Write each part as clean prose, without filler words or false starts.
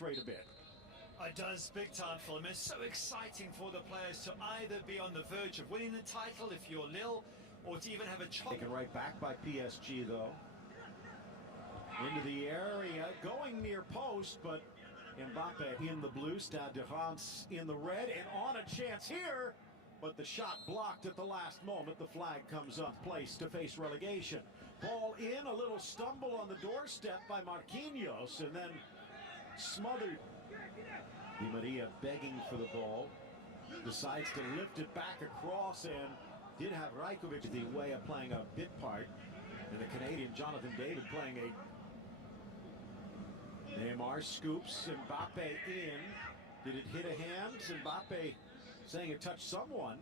concentrate a bit. It does, big time, Phil. I mean, it's so exciting for the players to either be on the verge of winning the title if you're Lille, or to even have a chance. Taken right back by PSG, though. Into the area, going near post, but Mbappe in the blue, Stade de Reims in the red, and on a chance here, but the shot blocked at the last moment. The flag comes up, place to face relegation. Ball in, a little stumble on the doorstep by Marquinhos, and then smothered. Di Maria begging for the ball, decides to lift it back across, and did have Rajkovic the way of playing a bit part, and the Canadian Jonathan David playing a. Neymar scoops, Mbappe in. Did it hit a hand? Mbappe saying it touched someone.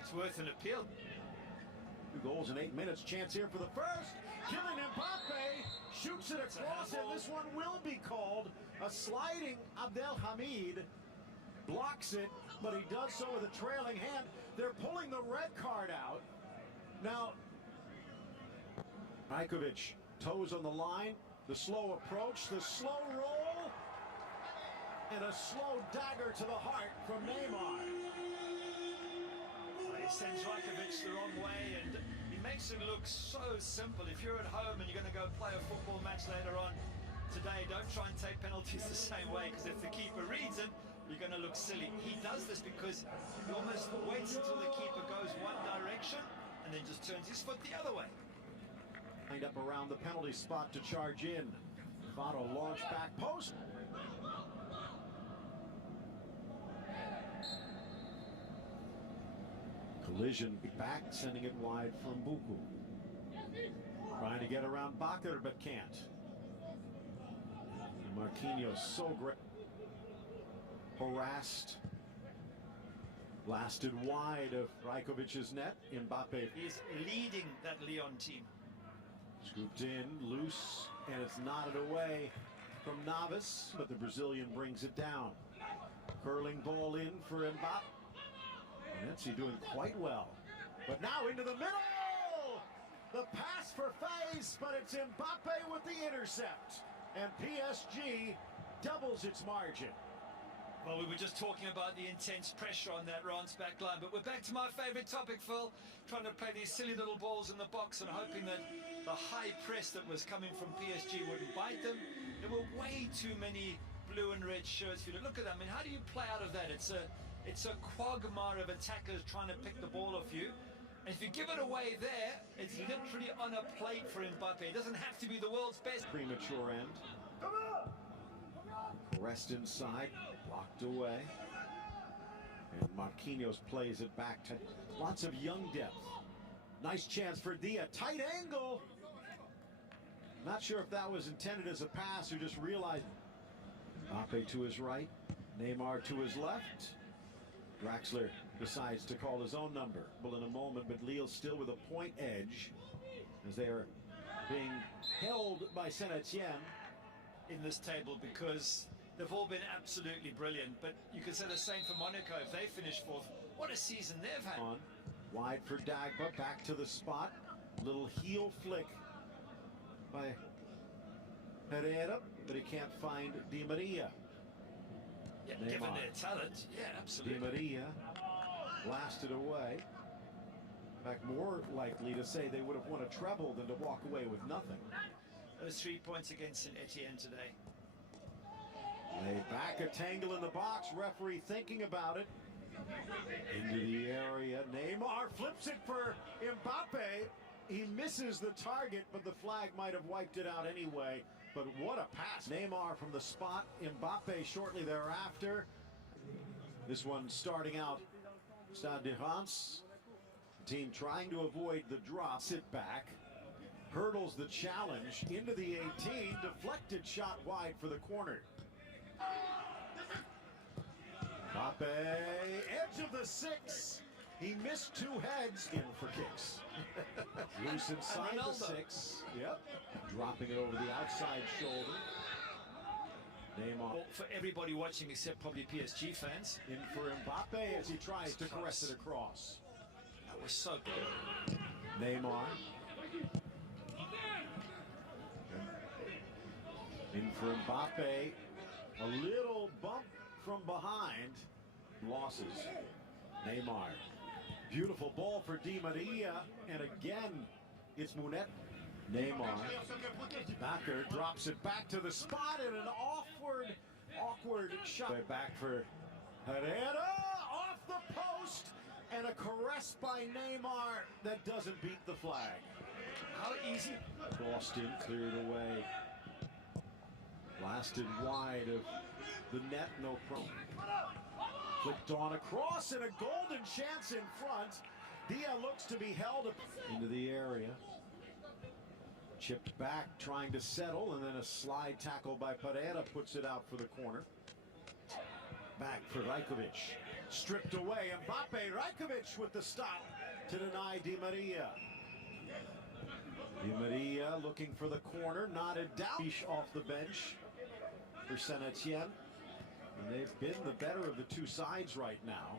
It's worth an appeal. 2 goals in 8 minutes. Chance here for the first. Kylian Mbappe shoots it across, and this one will be called a sliding. Abdelhamid blocks it, but he does so with a trailing hand. They're pulling the red card out. Now, Rajkovic, toes on the line. The slow approach, the slow roll, and a slow dagger to the heart from Neymar. He sends Rajkovic the wrong way, and he makes it look so simple. If you're at home and you're going to go play a football match later on today, don't try and take penalties the same way, because if the keeper reads it, you're going to look silly. He does this because he almost waits until the keeper goes one direction and then just turns his foot the other way. Lined up around the penalty spot to charge in. Votto launch back post. Collision back, sending it wide from Buku. Trying to get around Bakker, but can't. And Marquinhos so great. Harassed. Blasted wide of Rajkovic's net. Mbappe. He's leading that Lyon team. Scooped in, loose, and it's knotted away from Navas, but the Brazilian brings it down. Curling ball in for Mbappe. Messi doing quite well. But now into the middle! The pass for Faze, but it's Mbappe with the intercept. And PSG doubles its margin. Well, we were just talking about the intense pressure on that Reims back line, but we're back to my favourite topic, Phil. Trying to play these silly little balls in the box and hoping that the high press that was coming from PSG wouldn't bite them. There were way too many blue and red shirts for you to look at them. I mean, how do you play out of that? It's a quagmire of attackers trying to pick the ball off you. And if you give it away there, it's literally on a plate for Mbappe. It doesn't have to be the world's best. Premature end. Come on! Rest inside, blocked away. And Marquinhos plays it back to lots of young depth. Nice chance for Dia. Tight angle. Not sure if that was intended as a pass or just realized. Mbappe to his right, Neymar to his left. Draxler decides to call his own number. Well, in a moment, but Lille still with a point edge as they are being held by Saint-Etienne in this table, because they've all been absolutely brilliant. But you could say the same for Monaco if they finish fourth. What a season they've had. On wide for Dagba, back to the spot. Little heel flick by Herrera, but he can't find Di Maria. Yeah, given their talent, yeah, absolutely. Di Maria blasted away. In fact, more likely to say they would have won a treble than to walk away with nothing. Those 3 points against Saint-Etienne today. Laid back, a tangle in the box. Referee thinking about it. Into the area. Neymar flips it for Mbappe. He misses the target, but the flag might have wiped it out anyway. But what a pass. Neymar from the spot. Mbappe shortly thereafter. This one starting out Stade de Reims. The team trying to avoid the drop. Sit back. Hurdles the challenge into the 18. Deflected shot wide for the corner. Mbappe, edge of the 6. He missed 2 heads in for kicks. Loose inside the 6. Yep. Dropping it over the outside shoulder. Neymar. Well, for everybody watching except probably PSG fans. In for Mbappe as he tries to caress it across. That was so good. Neymar. In for Mbappe. A little bump from behind. Losses. Neymar. Beautiful ball for Di Maria. And again, it's Munet. Neymar. Backer drops it back to the spot and an awkward shot. Back for Herrera. Off the post. And a caress by Neymar that doesn't beat the flag. How easy. Boston cleared away. Blasted wide of the net, no problem. Flicked on across and a golden chance in front. Dia looks to be held into the area. Chipped back, trying to settle, and then a slide tackle by Pereira puts it out for the corner. Back for Rajkovic. Stripped away. Mbappe, Rajkovic with the stop to deny Di Maria. Di Maria looking for the corner, knotted down. Off the bench for Saint Etienne. And they've been the better of the two sides right now.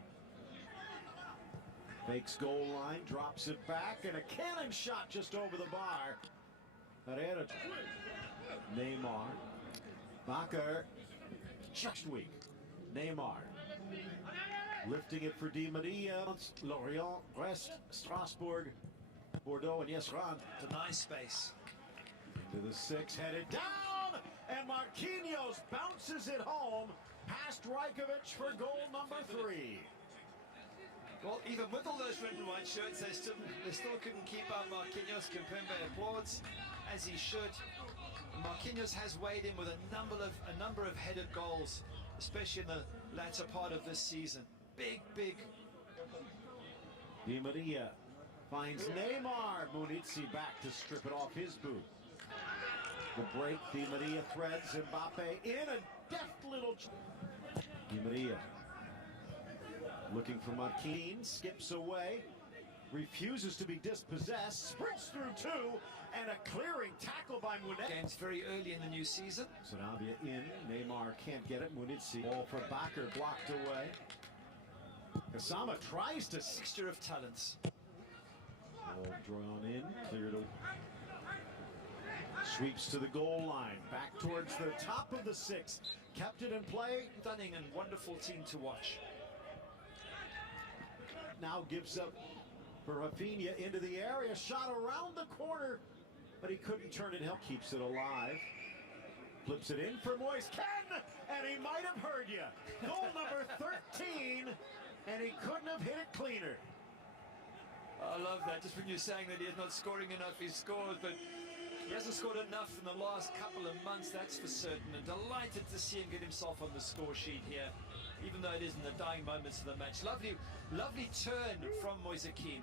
Fakes goal line, drops it back, and a cannon shot just over the bar. Herrera. Neymar. Bakker. Just weak. Neymar. Lifting it for Di Maria. Lorient, Brest, Strasbourg, Bordeaux, and yes, Ron. It's a nice space. Into the six, headed down, and Marquinhos bounces it home past Rajkovic for goal number 3. Well, even with all those red and white shirts, they still couldn't keep up Marquinhos. Kimpembe applauds, as he should. Marquinhos has weighed in with a number of headed goals, especially in the latter part of this season. Big. Di Maria finds Neymar. Munizzi back to strip it off his boot. The break, Di Maria threads Mbappe in a deft little... Di Maria looking for Marquinhos, skips away, refuses to be dispossessed, sprints through two, and a clearing tackle by Munet. Games very early in the new season. Sarabia in, Neymar can't get it, Munizzi. Ball for Bakker, blocked away. Kasama tries to... Mixture of talents. Ball drawn in, cleared away. Sweeps to the goal line, back towards the top of the 6. Kept it in play. Stunning and wonderful team to watch. Now gives up for Rafinha into the area. Shot around the corner, but he couldn't turn it. Help keeps it alive. Flips it in for Moise Ken, and he might have heard you. Goal number 13, and he couldn't have hit it cleaner. I love that. Just when you're saying that he's not scoring enough, he scores, but he hasn't scored enough in the last couple of months, that's for certain. And delighted to see him get himself on the score sheet here, even though it is in the dying moments of the match. Lovely turn from Moise Kean.